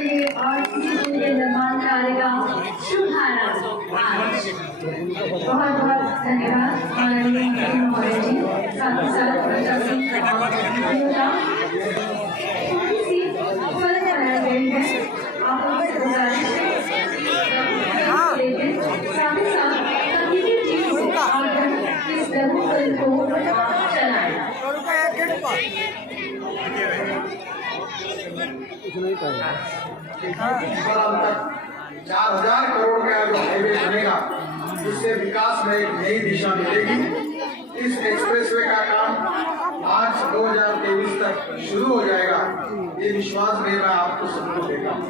लिए और इसी के निर्माण कार्य का शुभारंभ बहुत बहुत धन्यवाद माननीय महोदय जी, साथ ही साथ प्रशासन आप लोगों से गुजारिश है इस डेमो फिल्म को चलाएं। 4000 करोड़ का जो हाईवे बनेगा, इससे विकास में एक नई दिशा मिलेगी। इस एक्सप्रेसवे का काम मार्च 2023 तक शुरू हो जाएगा, ये विश्वास में मैं आपको सबको देता हूँ।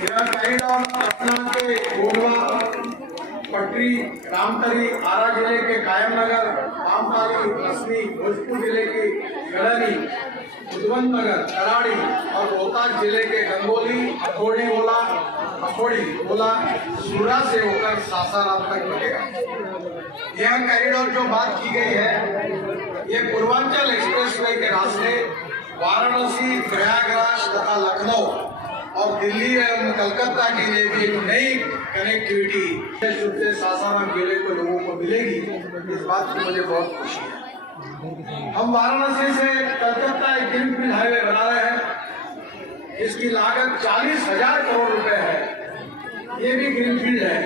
यह कॉरिडोर पटना के गोंडवा, पटरी, रामतरी, आरा जिले के कायमनगर, पामपाली, असनी, भोजपुर जिले की गढ़नी, उद्वंत नगर, कराड़ी और रोहतास जिले के गंगोली, अखोड़ी गोला, सूरा से होकर सासाराम तक बनेगा। यह कॉरिडोर जो बात की गई है, ये पूर्वांचल एक्सप्रेसवे के रास्ते वाराणसी, प्रयागराज तथा लखनऊ और दिल्ली एवं कलकत्ता के लिए भी एक नई कनेक्टिविटी विशेष रूप से सासाराम जिले को लोगों को मिलेगी। इस बात की मुझे बहुत खुशी है। हम वाराणसी से कलकत्ता एक ग्रीनफील्ड हाईवे बना रहे हैं, इसकी लागत 40,000 करोड़ रुपए है। ये भी ग्रीनफील्ड है,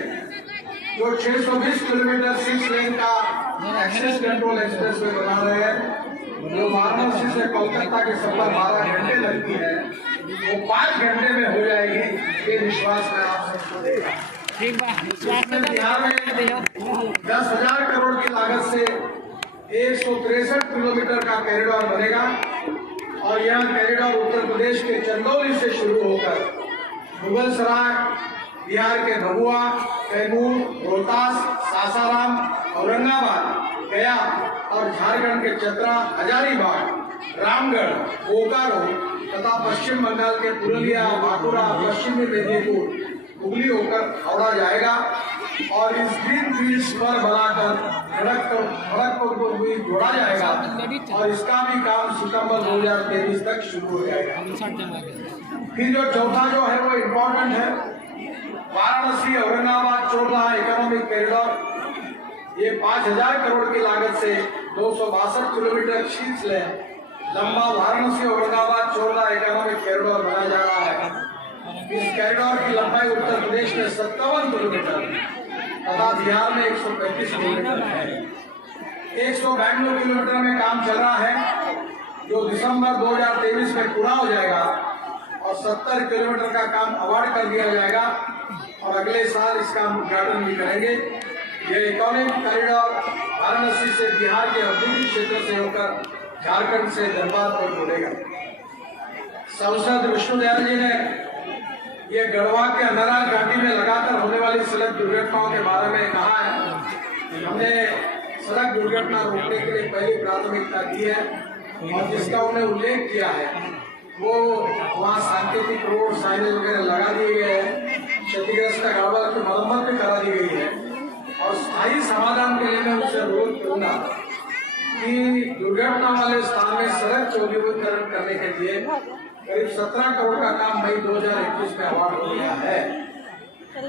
जो 620 किलोमीटर 6 लेन का एक्सेस कंट्रोल एक्सप्रेसवे बना रहे हैं, जो वाराणसी से कोलकाता के सफर 12 घंटे लगती है, वो 5 घंटे में हो जाएगी। ये विश्वास मैं आप सबको देगा। बिहार में 10,000 करोड़ की लागत से 163 किलोमीटर का कॉरिडोर बनेगा और यह कॉरिडोर उत्तर प्रदेश के चंदौली से शुरू होकर मुगलसराय, बिहार के भभुआ, कैमूर, रोहतास, सासाराम, औरंगाबाद, गया और झारखंड के चतरा, हजारीबाग, रामगढ़, बोकारो तथा पश्चिम बंगाल के पुरुलिया, बांकुड़ा, पश्चिमी मेदिनीपुर, हुगली होकर हावड़ा जाएगा और इस ग्रीन फील्ड्स पर बनाकर खड़गपुर को भी जोड़ा जाएगा और इसका भी काम सितंबर 2023 तक शुरू हो जाएगा। फिर जो चौथा जो है वो इम्पोर्टेंट है, वाराणसी औरंगाबाद चोरला इकोनॉमिक कॉरिडोर। ये 5,000 करोड़ की लागत से 262 किलोमीटर 6 लेन लंबा वाराणसी औरंगाबाद चोरला इकोनॉमिक कॉरिडोर बनाया जा रहा है। इस कॉरिडोर की लंबाई उत्तर प्रदेश में 57 किलोमीटर तथा बिहार में 135 किलोमीटर है। 192 किलोमीटर में काम चल रहा है, जो दिसंबर 2023 में पूरा हो जाएगा और 70 किलोमीटर का काम अवार्ड कर दिया जाएगा और अगले साल इसका उद्घाटन भी करेंगे। ये इकोनॉमिक कॉरिडोर वाराणसी से बिहार के औद्योगिक क्षेत्र से होकर झारखंड से धनबाद को जोड़ेगा। सांसद विष्णुदयाल जी ने ये गढ़वा के अंधरा घाटी में लगातार होने वाली सड़क दुर्घटनाओं के बारे में कहा है। हमने सड़क दुर्घटना रोकने के लिए पहली प्राथमिकता दी है और जिसका उन्हें उल्लेख किया है वो वहाँ सांकेतिक रोड साइनेज वगैरह लगा दिए गए हैं, क्षतिग्रस्त गड़बड़ की मरम्मत भी करा दी गई है और स्थायी समाधान के लिए मैं उनसे अनुरोध करूंगा कि दुर्घटना वाले स्थान में सड़क चौड़ीकरण करने के लिए करीब 17 करोड़ का काम मई 2021 में अवार्ड हो गया है।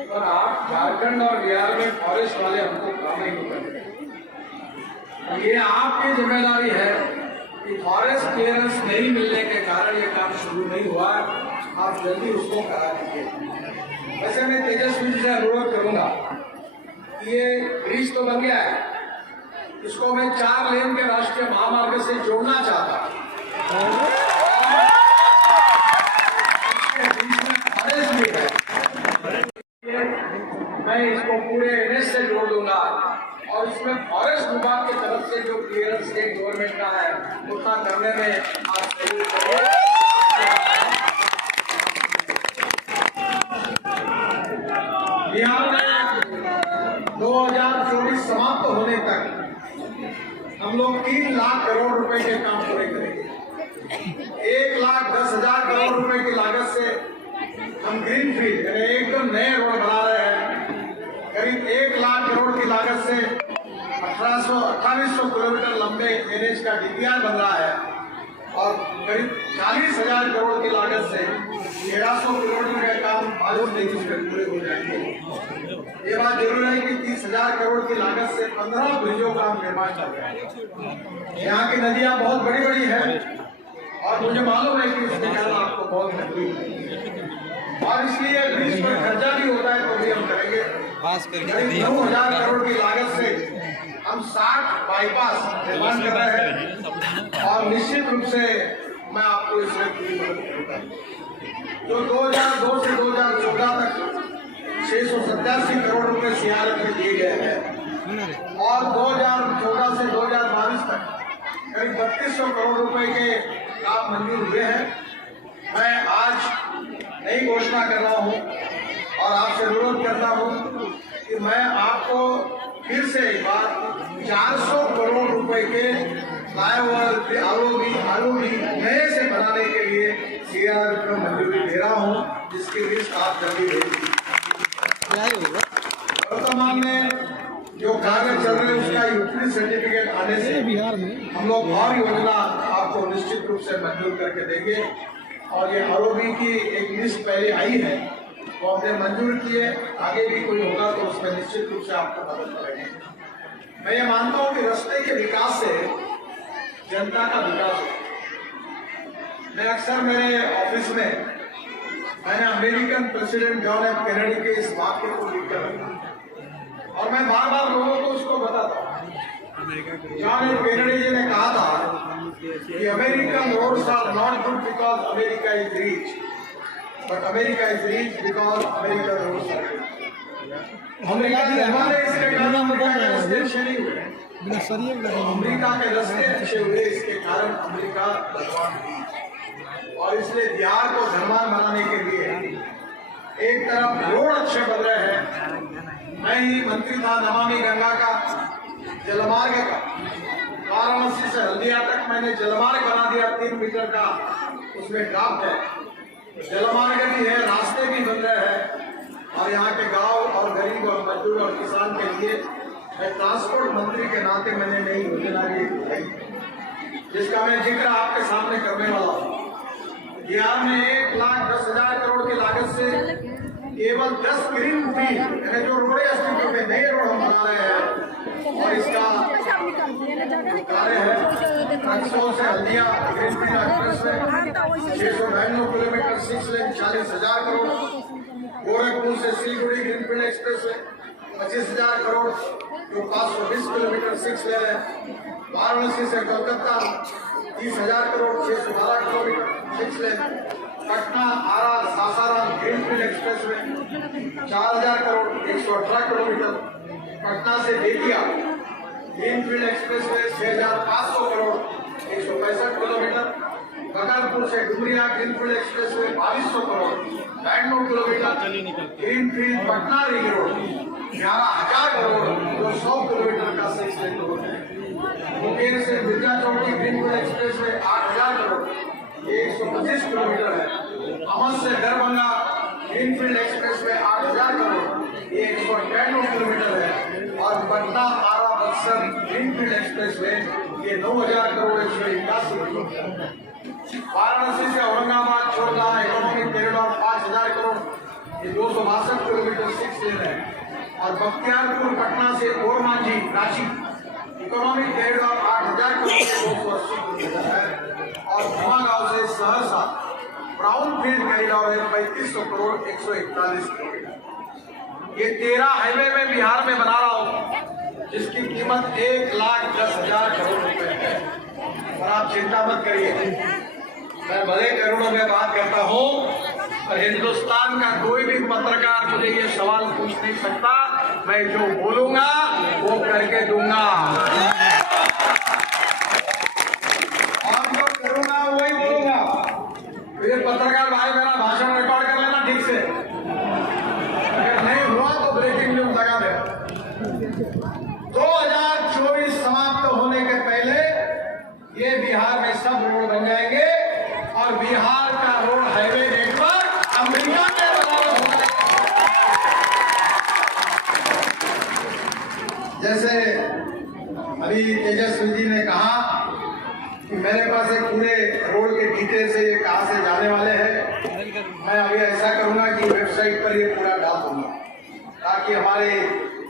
और आप झारखंड और बिहार में फॉरेस्ट वाले हमको काम नहीं करते। ये आपकी जिम्मेदारी है कि फॉरेस्ट क्लियरेंस नहीं मिलने के कारण ये काम शुरू नहीं हुआ, आप जल्दी उसको करा दीजिए। वैसे मैं तेजस्वी जी से अनुरोध करूंगा, ये ब्रिज तो बन गया है, इसको मैं 4 लेन के राष्ट्रीय महामार्ग से जोड़ना चाहता हूँ। मैं इसको पूरे एनएच से जोड़ दूंगा और इसमें फॉरेस्ट विभाग की तरफ से जो क्लियरेंस स्टेट गवर्नमेंट का है उतना करने में आप सहयोग करिए। बिहार में 2024 समाप्त होने तक हम लोग 3 लाख करोड़ रुपए के काम पूरे करेंगे। 1,10,000 करोड़ रुपए की लागत से हम ग्रीनफील्ड यानी एकदम नए रोड बना रहे हैं। करीब 1 लाख करोड़ की लागत से 2800 किलोमीटर लंबे एनएच का डीपीआर बन रहा है और करीब 40,000 करोड़ की लागत से 1300 किलोमीटर का काम 22-23 में पूरे हो जाएंगे। ये बात जरूर है कि 30,000 करोड़ की लागत से 15 ब्रिजों का निर्माण चल रहा है। यहाँ की नदियाँ बहुत बड़ी बड़ी हैं और मुझे मालूम है कि इसके कारण आपको बहुत तकलीफ है और इसलिए ब्रिज पर खर्चा भी होता है तो भी हम करेंगे। 9,000 करोड़ की लागत से हम 60 बाईपास निर्माण कर रहे हैं और निश्चित रूप से मैं आपको इसमें पूरी मदद करूंगा। जो 2002 से 2014 तक 687 करोड़ रुपए सीआरएफ में दिए गए हैं और 2014 से 2022 तक करीब 3200 करोड़ रुपए के काम मंजूर हुए हैं। मैं आज नई घोषणा कर रहा हूं और आपसे अनुरोध करता हूं कि मैं आपको फिर से एक बार 400 करोड़ रुपए के फ्लाईओवर आरोगी नए से बनाने के लिए सीआरएफ में मंजूरी दे रहा हूं, जिसकी लिस्ट आप जल्दी देंगे। वर्तमान में जो कार्य चल रहे हैं उसका यूटिलिटी सर्टिफिकेट आने से बिहार में हम लोग और योजना आपको निश्चित रूप से मंजूर करके देंगे और ये आरोगी की एक लिस्ट पहले आई है वो हमने मंजूर किए। आगे भी कोई होगा तो उसमें निश्चित रूप से आपको मदद करेंगे। मैं ये मानता हूँ कि रास्ते के विकास से जनता का विकास हो। मैं अक्सर मेरे ऑफिस में मैंने American president John F Kennedy के इस वाक्य को लिखकर रखा और मैं बार बार लोगों को उसको बताता हूँ। जॉन एफ कैनेडी जी ने कहा था कि American roads are not good because America is rich, but America is rich because American roads are good. America के रास्ते अच्छे नहीं हुए, अमेरिका के रास्ते अच्छे हुए, इसके कारण अमेरिका धनवान हुई और इसलिए बिहार को धनवान बनाने के लिए एक तरफ रोड अच्छे बन रहे हैं। मैं ही मंत्री था नमामि गंगा का, जलमार्ग का, वाराणसी से हल्दिया तक मैंने जलमार्ग बना दिया 3 मीटर का, उसमें ड्राफ्ट है। जलमार्ग भी है, रास्ते भी बन रहे हैं और यहाँ के गांव और गरीब और मजदूर और किसान के लिए मैं ट्रांसपोर्ट मंत्री के नाते मैंने नई योजना भी उठाई जिसका मैं जिक्र आपके सामने करने वाला हूँ। बिहार में 1,10,000 करोड़ की लागत से केवल 10 ग्रीन फील्ड यानी जो रोड अस्तित्व में नए रोड हम बना रहे हैं और इसका कार्य है रक्सौल से Haldia greenfield expressway 699 kilometre 6 lane 40,000 crore, Gorakhpur से Siliguri greenfield expressway 25,000 crore जो 520 किलोमीटर 6 लेन है, वाराणसी से Kolkata 30,000 crore 612 kilometre 6 lane, Patna Arrah Sasaram greenfield expressway 4,000 crore 118 kilometre, Patna से Bettiah greenfield expressway 6,500 crore 165 kilometre, Bhagalpur से Dumaria greenfield expressway 2,200 crore 92 kilometre, greenfield Patna ring road 11,000 crore जो 100 किलोमीटर का 6 लेन रोड है, मुंगेर से Mirza Chowki greenfield express way 8,000 crore 125 kilometre है, अमर से Darbhanga greenfield express way 8,000 crore ये 193 किलोमीटर है और पटना आरा बक्सर ग्रीनफील्ड एक्सप्रेस वे ये 9,000 करोड़ 181 किलोमीटर, वाराणसी से औरंगाबाद छोड़ना इकोनॉमिक कॉरिडोर 5,000 करोड़ ये 262 किलोमीटर 6 लेन है और बख्तियारपुर पटना से Ormanjhi Ranchi economic corridor 8,000 crore 280 kilometre है और धुआगांव से सहरसा ब्राउन फील्ड कॉरिडोर है 3,500 करोड़ 141 किलोमीटर। ये 13 हाईवे में बिहार में बना रहा हूँ जिसकी कीमत 1,10,000 करोड़ रुपए है और आप चिंता मत करिए, मैं बड़े करोड़ों में बात करता हूँ और हिंदुस्तान का कोई भी पत्रकार मुझे ये सवाल पूछ नहीं सकता, मैं जो बोलूंगा वो करके दूंगा और जो करूंगा वही बोलूंगा। ये पत्रकार भाई मेरा भाषण रिकॉर्ड कर लेना ठीक से, अगर नहीं हुआ तो ब्रेकिंग न्यूज लगा दे। 2024 समाप्त होने के पहले ये बिहार में सब रोड बन जाएंगे और बिहार का रोड हाईवे नेटवर्क अमेरिका के बराबर हो जाएगा। जैसे अभी तेजस्वी जी ने कहा कि मेरे पास एक पूरे रोड के डिटेल से ये कहाँ से जाने वाले हैं, मैं अभी ऐसा करूँगा कि वेबसाइट पर ये पूरा डाल दूंगा ताकि हमारे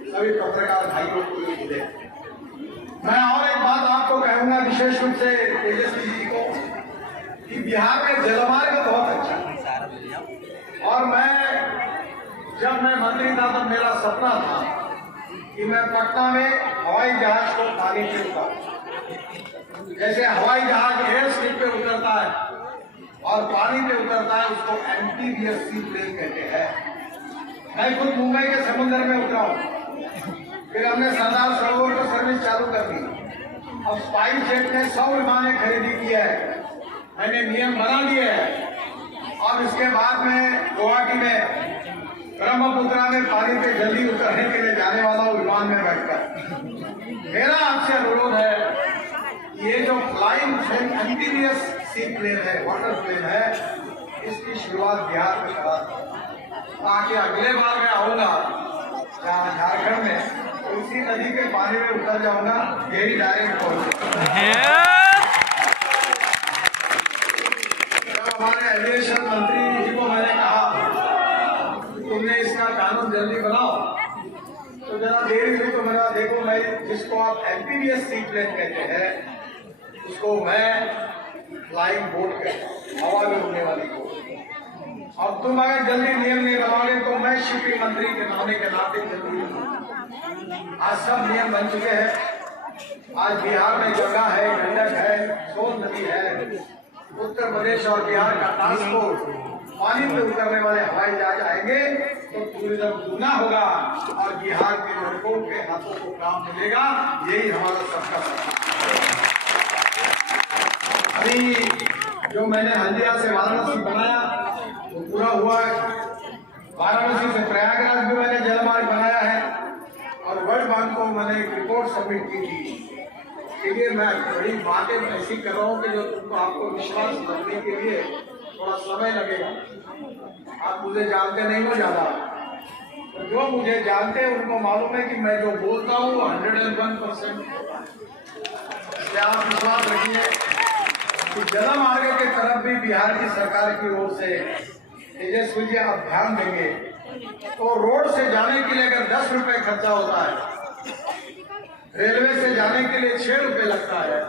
सभी पत्रकार भाइयों को ये मिले। मैं और एक बात आपको कहूँगा विशेष रूप से तेजस्वी जी को कि बिहार में जलमार्ग बहुत अच्छा है। और जब मैं मंत्री था तब मेरा सपना था कि मैं पटना में हवाई जहाज को पानी पे उतारूं। जैसे हवाई जहाज एयर स्ट्रिप पे उतरता है और पानी पे उतरता है, उसको एम्फीबियस सी प्लेन कहते हैं। मैं खुद मुंबई के समुद्र में उतरा हूँ, फिर हमने सरदार सरोवर को सर्विस चालू कर दी। अब स्पाइस जेट ने 100 विमानें खरीदी की है, मैंने नियम बना दिए हैं। और इसके बाद में गुवाहाटी में ब्रह्मपुत्रा में पानी पे जल्दी उतरने के लिए जाने वाला हूँ विमान में बैठकर। मेरा आपसे अनुरोध है, ये जो फ्लाइंग एम्फीबियस सी प्लेन है, वाटर प्लेन है, इसकी शुरुआत बिहार में करा ताकि अगले बार मैं आऊंगा यहाँ झारखंड में तो इसी नदी के पानी में उतर जाऊंगा, यही डायरेक्ट पहुंचे। हमारे एविएशन मंत्री जी को मैंने कहा तुमने इसका कानून जल्दी बनाओ, तो जरा देरी हुई तो मेरा देखो, मैं जिसको आप एम्फीबियस सी प्लेन कहते हैं उसको मैं फ्लाइंग बोट कहता हूँ, हवा में उड़ने वाली बोट। अब तुम अगर जल्दी नियम नहीं बनाओगे तो मैं शिपिंग मंत्री के नामे के नाते जल्दी आज सब नियम बन चुके हैं। आज बिहार में गंगा है, गंडक है, सोन नदी है। उत्तर प्रदेश और बिहार का ट्रांसपोर्ट पानी पे उतरने वाले हवाई जहाज आएंगे तो टूरिज्म दूना होगा और बिहार के लड़कों के हाथों को काम मिलेगा। यही हमारा सबका सपना। अभी जो मैंने हल्दिया से वाराणसी बनाया वो पूरा हुआ है। वाराणसी से प्रयागराज भी मैंने जलमार्ग बनाया है और वर्ल्ड बैंक को मैंने एक रिपोर्ट सबमिट की थी। इसलिए मैं बड़ी बातें ऐसी कर रहा हूँ कि जो तुमको आपको विश्वास करने के लिए थोड़ा समय लगेगा। आप मुझे जानते नहीं हो ज्यादा, तो जो मुझे जानते हैं उनको मालूम है कि मैं जो बोलता हूँ 101% इसलिए आप विश्वास रखिए कि जलमार्ग के तरफ भी बिहार की सरकार की ओर से तेजस्वी जी आप ध्यान देंगे तो रोड से जाने के लिए अगर 10 रुपए खर्चा होता है, रेलवे से जाने के लिए 6 रुपए लगता है,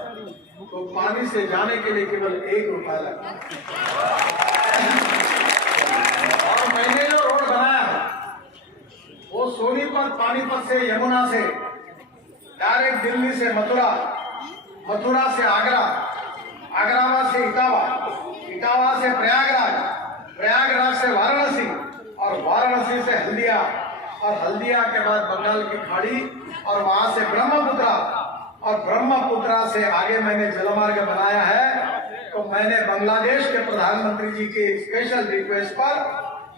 तो पानी से जाने के लिए केवल 1 रुपया लगता है। और मैंने जो रोड बनाया है वो सोनीपत पानीपत से यमुना से डायरेक्ट दिल्ली से मथुरा, मथुरा से आगरा, आगरा से इटावा, इटावा से प्रयागराज, प्रयागराज से वाराणसी और वाराणसी से हल्दिया और हल्दिया के बाद बंगाल की खाड़ी और वहां से ब्रह्मपुत्रा और ब्रह्मपुत्रा से आगे मैंने जलमार्ग बनाया है। तो मैंने बांग्लादेश के प्रधानमंत्री जी के स्पेशल रिक्वेस्ट पर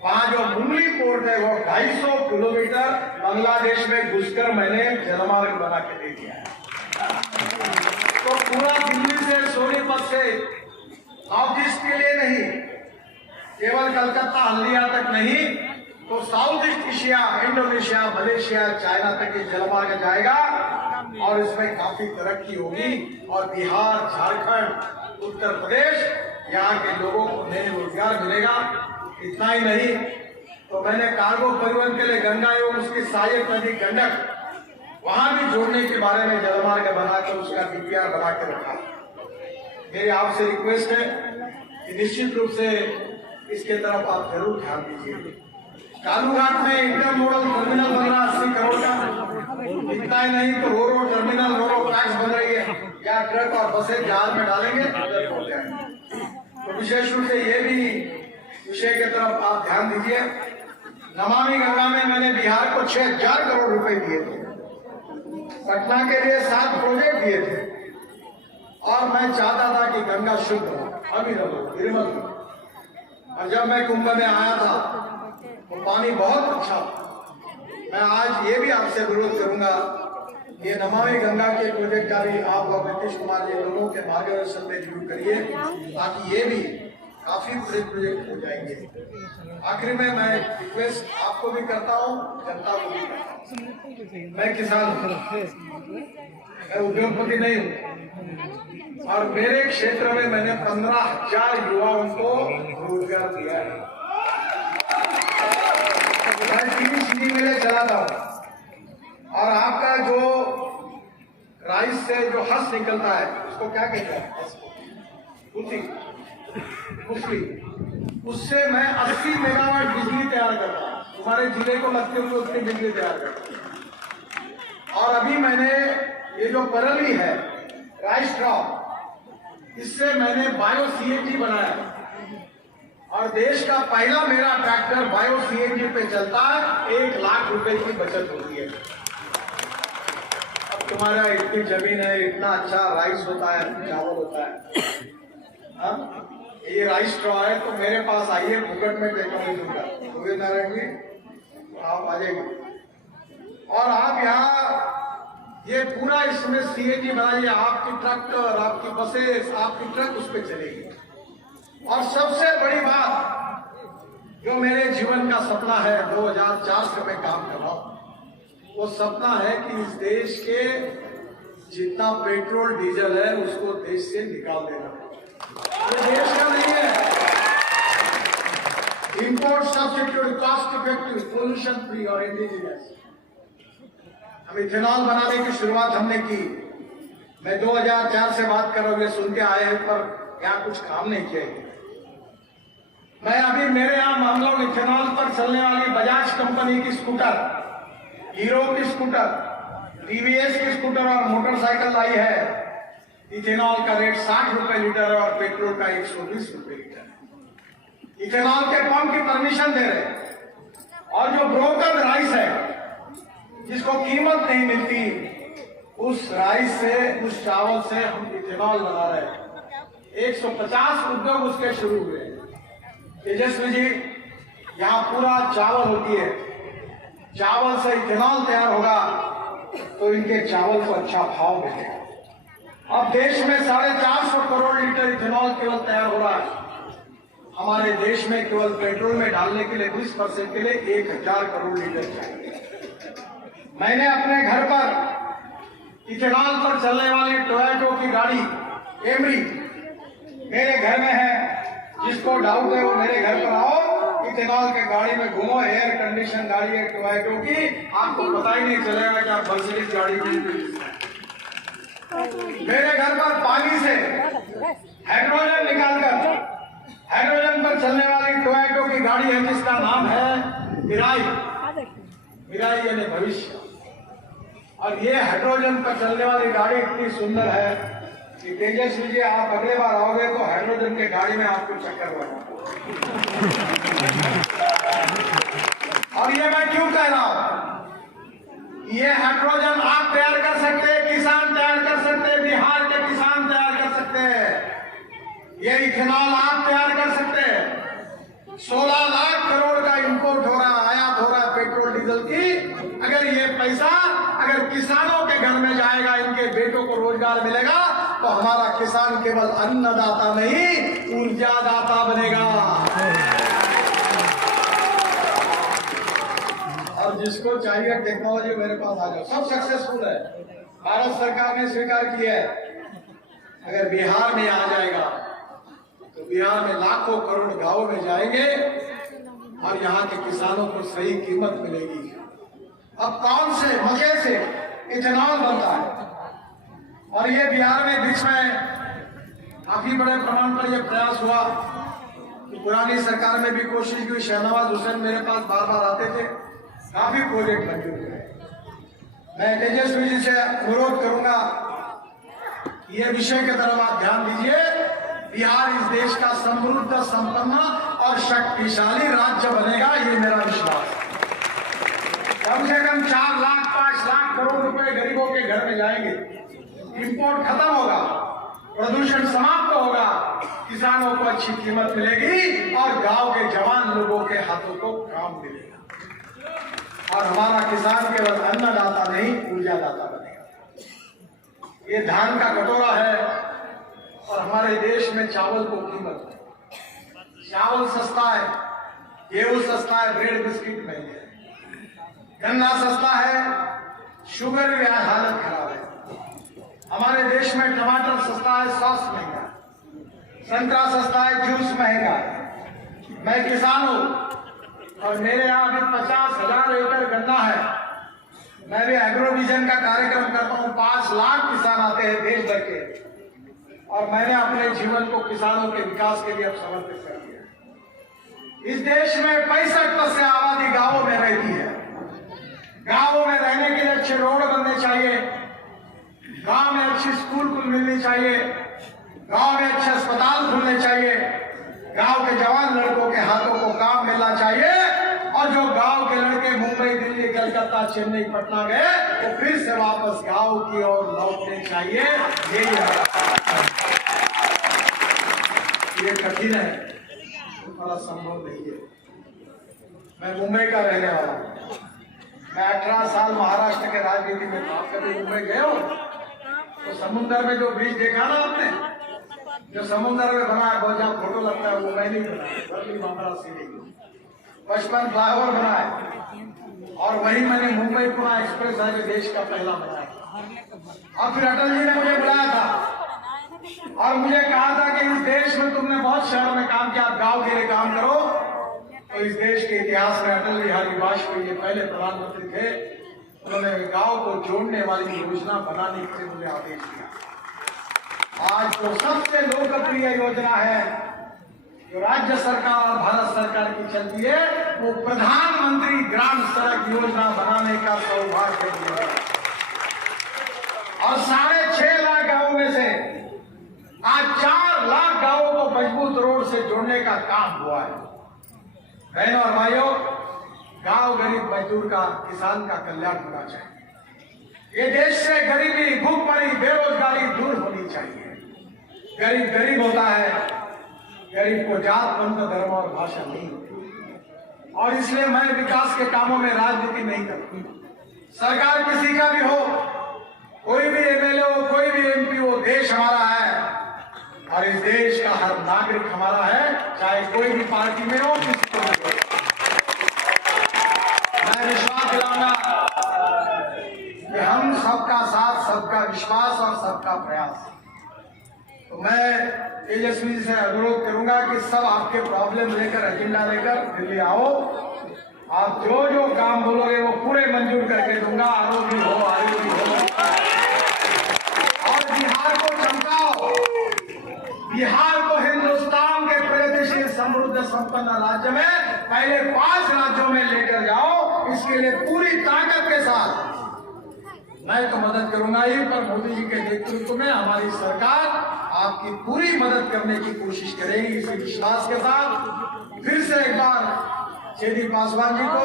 वहां जो मुंगली पोर्ट है वो 250 किलोमीटर बांग्लादेश में घुसकर मैंने जलमार्ग बना के दे दिया है। तो पूरा दिल्ली से सोनीपत से नॉर्थ ईस्ट के लिए नहीं, केवल कलकत्ता हल्दिया तक नहीं, तो south east Asia, Indonesia, Malaysia, China तक ये जलमार्ग जाएगा और इसमें काफी तरक्की होगी और बिहार, झारखंड, उत्तर प्रदेश यहाँ के लोगों को नए रोजगार मिलेगा। इतना ही नहीं, तो मैंने कार्गो परिवहन के लिए गंगा एवं उसकी सहायक नदी गंडक वहां भी जोड़ने के बारे में जलमार्ग बनाकर उसका डीपीआर बना के रखा। मेरी आपसे रिक्वेस्ट है कि निश्चित रूप से इसके तरफ आप जरूर ध्यान दीजिए। कालूघाट में इंटरमोडल टर्मिनल बन रहा 80 करोड़ का। इतना ही नहीं तो रो टर्मिनल, रो ट्रैक्स बन रही है, या ट्रक और बसें जहाज में डालेंगे तो विशेष रूप से ये भी विषय की तरफ आप ध्यान दीजिए। नमामि गंगा में मैंने बिहार को 6000 करोड़ रुपए दिए थे, पटना के लिए 7 प्रोजेक्ट दिए थे और मैं चाहता था कि गंगा शुद्ध हो, अविरल हो, निर्मल हो। और जब मैं कुंभ में आया था तो पानी बहुत अच्छा। मैं आज ये भी आपसे अनुरोध करूंगा, ये नमामि गंगा के प्रोजेक्ट का भी आप और नीतीश कुमार जी दोनों के मार्गदर्शन में रिव्यू करिए ताकि ये भी काफी बड़े प्रोजेक्ट हो जाएंगे। आखिर में मैं रिक्वेस्ट आपको भी करता हूँ, जनता को भी करता हूँ। मैं किसान हूँ, मैं उद्योगपति नहीं हूँ, और मेरे क्षेत्र में मैंने 15,000 युवाओं को रोजगार दिया है। मैं चीनी मिलें चलाता हूँ, और आपका जो राइस से जो हस निकलता है उसको क्या कहते हैं, उसकी उससे मैं 80 मेगावाट बिजली तैयार करता हूँ। हमारे जिले को लगते हुए उतनी बिजली तैयार करता हूँ। और अभी मैंने ये जो परली है राइस ड्रॉप, इससे मैंने बायो सीएनजी बनाया, और देश का पहला मेरा ट्रैक्टर बायो सीएनजी पे चलता है। 1 लाख रुपए की बचत होती है। अब तुम्हारा इतनी जमीन है, इतना अच्छा राइस होता है, चावल होता है, हाँ? ये राइस स्ट्रॉ है तो मेरे पास आइए, फुकट में टेक्नोलॉजी दूंगा, सूर्य नारायण जी आप आ जाइए, और आप यहाँ ये पूरा इसमें सीएनजी बनाइए। आपकी ट्रक और आपकी बसेस, आपकी ट्रक उस पर चलेगी। और सबसे बड़ी बात जो मेरे जीवन का सपना है, 2004 से मैं काम कर रहा हूँ, वो सपना है कि इस देश के जितना पेट्रोल डीजल है उसको देश से निकाल देना। ये देश का नहीं है। Import substitute, cost effective, pollution free और इंडिजिनियस। हम इथेनॉल बनाने की शुरुआत हमने की। मैं 2004 से बात कर रहा हूँ, ये सुन के आए हैं, पर यहाँ कुछ काम नहीं किया। मैं अभी मेरे यहाँ मान लो इथेनॉल पर चलने वाली बजाज कंपनी की स्कूटर, हीरो की स्कूटर, टीवीएस की स्कूटर और मोटरसाइकिल आई है। इथेनॉल का रेट 60 रुपए लीटर है और पेट्रोल का 120 रुपए लीटर है। इथेनॉल के पंप की परमिशन दे रहे। और जो ब्रोकन राइस है जिसको कीमत नहीं मिलती, उस राइस से, उस चावल से हम इथेनॉल बना रहे हैं। 150 उद्योग उसके शुरू हुए। तेजस्वी जी, यहाँ पूरा चावल होती है, चावल से इथेनॉल तैयार होगा तो इनके चावल को अच्छा भाव मिलेगा। अब देश में 450 करोड़ लीटर इथेनॉल केवल तैयार हो रहा है। हमारे देश में केवल पेट्रोल में डालने के लिए 20% के लिए 1000 करोड़ लीटर चाहिए। मैंने अपने घर पर इथेनॉल पर चलने वाली टोयोटो की गाड़ी एमरी मेरे घर में है। जिसको डाउट है वो मेरे घर पर आओ, इथेनॉल के गाड़ी में घूमो। एयर कंडीशन गाड़ी है टोयोटो की, आपको पता ही नहीं चलेगा कि आप मर्सिडीज गाड़ी में। मेरे घर पर पानी से हाइड्रोजन निकालकर हाइड्रोजन पर चलने वाली टोयोटो की गाड़ी है जिसका नाम है मिराई। मिराई यानी भविष्य। और ये हाइड्रोजन पर चलने वाली गाड़ी इतनी सुंदर है कि तेजस्वी जी आप अगले बार आओगे तो हाइड्रोजन के गाड़ी में आपको चक्कर लगा। और ये मैं क्यों कह रहा हूं? ये हाइड्रोजन आप तैयार कर सकते हैं, किसान तैयार कर सकते हैं, बिहार के किसान तैयार कर सकते हैं। ये इथेनॉल आप तैयार कर सकते हैं। 16 लाख करोड़ का इंपोर्ट हो रहा, आयात हो रहा पेट्रोल डीजल की। अगर ये पैसा अगर किसानों के घर में जाएगा, इनके बेटों को रोजगार मिलेगा, तो हमारा किसान केवल अन्नदाता नहीं ऊर्जादाता बनेगा। और जिसको चाहिए टेक्नोलॉजी मेरे पास आ जाओ, सब सक्सेसफुल है। भारत सरकार ने स्वीकार किया है। अगर बिहार में आ जाएगा तो बिहार में लाखों करोड़ गांवों में जाएंगे और यहाँ के किसानों को सही कीमत मिलेगी। अब कौन से मक्के से इथेनॉल बनता है, और ये बिहार में बीच में काफी बड़े प्रमाण पर यह प्रयास हुआ कि पुरानी सरकार में भी कोशिश हुई। शहनवाज हुसैन मेरे पास बार बार आते थे, काफी प्रोजेक्ट मंजूर हुए। मैं तेजस्वी जी से अनुरोध करूंगा ये विषय की तरफ आप ध्यान दीजिए। बिहार इस देश का समृद्ध, संपन्न और शक्तिशाली राज्य बनेगा, ये मेरा विश्वास है। कम से कम 4 लाख 5 लाख करोड़ रुपए गरीबों के घर में जाएंगे। इंपोर्ट खत्म होगा, प्रदूषण समाप्त होगा, किसानों को अच्छी कीमत मिलेगी और गांव के जवान लोगों के हाथों को काम मिलेगा। और हमारा किसान केवल अन्नदाता नहीं ऊर्जादाता बनेगा। ये धान का कटोरा है और हमारे देश में चावल को कीमत है। चावल सस्ता है, गेहूं सस्ता है, ब्रेड बिस्किट महंगे है, गन्ना सस्ता है, शुगर भी आज हालत खराब है। हमारे देश में टमाटर सस्ता है, सॉस महंगा है, संतरा सस्ता है, जूस महंगा है। मैं किसान हूं और मेरे यहाँ अभी 50,000 एकड़ गन्ना है। मैं भी एग्रोविजन का कार्यक्रम करता हूं, 5 लाख किसान आते हैं देश भर के, और मैंने अपने जीवन को किसानों के विकास के लिए अब समर्पित कर दिया। इस देश में 65% आबादी गांवों में रहती है। गांवों में रहने के लिए अच्छे रोड बनने चाहिए, गांव में अच्छी स्कूल मिलनी चाहिए, गांव में अच्छे अस्पताल खुलने चाहिए, गांव के जवान लड़कों के हाथों को काम मिलना चाहिए, और जो गांव के लड़के मुंबई, दिल्ली, कलकत्ता, चेन्नई, पटना गए वो फिर से वापस गांव की ओर लौटने चाहिए। यही है। ये कठिन है, बड़ा संभव नहीं है। मैं मुंबई का रहने वाला हूं। मैं 18 साल महाराष्ट्र के राजनीति में था। कभी मुंबई गए हो तो समुद्र में जो ब्रिज देखा ना आपने, जो समुद्र में बना है, बहुत जहाँ फोटो लगता है, वो मैं नहीं बनाया, 55 फ्लाईओवर बना है, और वही मैंने मुंबई पुणे एक्सप्रेस हाईवे देश का पहला बनाया। और फिर अटल जी ने मुझे बुलाया था और मुझे कहा था कि इस देश में तुमने बहुत शहर में काम किया, आप गांव के लिए काम करो। तो इस देश के इतिहास में अटल बिहारी वाजपेयी पहले प्रधानमंत्री थे, उन्होंने गांव को जोड़ने वाली योजना बनाने के लिए मुझे आदेश दिया। आज जो सबसे लोकप्रिय योजना है जो राज्य सरकार और भारत सरकार की चलती है, वो प्रधानमंत्री ग्राम सड़क योजना बनाने का सौभाग्य मिला। और 6.5 लाख गांवों में से आज 4 लाख गांवों को मजबूत रोड से जोड़ने का काम हुआ है। बहनों और भाइयों, गांव गरीब मजदूर का, किसान का कल्याण होना चाहिए। ये देश से गरीबी, भूखमरी, बेरोजगारी दूर होनी चाहिए। गरीब गरीब होता है, गरीब को जात, पंथ, धर्म और भाषा नहीं होती। और इसलिए मैं विकास के कामों में राजनीति नहीं करती। सरकार किसी का भी हो, कोई भी एमएलए हो, कोई भी एमपी हो, देश हमारा है और इस देश का हर नागरिक हमारा है, चाहे कोई भी पार्टी में हो, किसी को भी हो। मैं विश्वास दिलाऊंगा कि हम सबका साथ, सबका विश्वास और सबका प्रयास। तो मैं तेजस्वी जी से अनुरोध करूंगा कि सब आपके प्रॉब्लम लेकर, एजेंडा लेकर दिल्ली आओ। आप जो जो काम बोलोगे वो पूरे मंजूर करके दूंगा। आरोग्य हो, आयुर्वेद हो, और बिहार को चमकाओ। बिहार को हिंदुस्तान के प्रगतिशील, समृद्ध, संपन्न राज्य में पहले 5 राज्यों में लेकर जाओ। इसके लिए पूरी ताकत के साथ मैं तो मदद करूंगा ही, पर मोदी जी के नेतृत्व में हमारी सरकार आपकी पूरी मदद करने की कोशिश करेगी। इसी विश्वास के साथ फिर से एक बार चेदी पासवान जी को,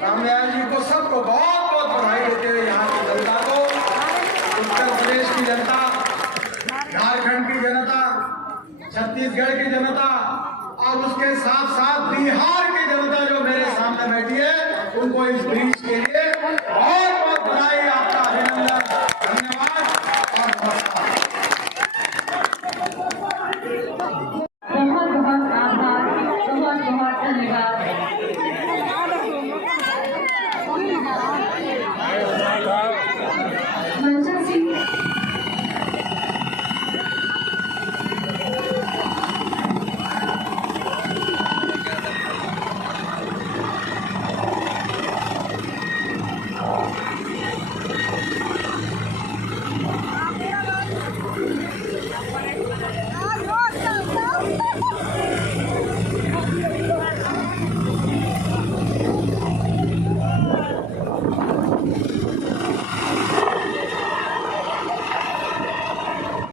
रामलाल जी को, सबको बहुत बहुत बधाई देते हुए यहाँ की जनता को, उत्तर प्रदेश की जनता, झारखंड की जनता, छत्तीसगढ़ की जनता और उसके साथ साथ बिहार की जनता जो मेरे सामने बैठी है, उनको इस ब्रिज के लिए बहुत बहुत बधाई, आपका अभिनंदन, धन्यवाद और नमस्कार। बहुत बहुत आभार, बहुत बहुत धन्यवाद।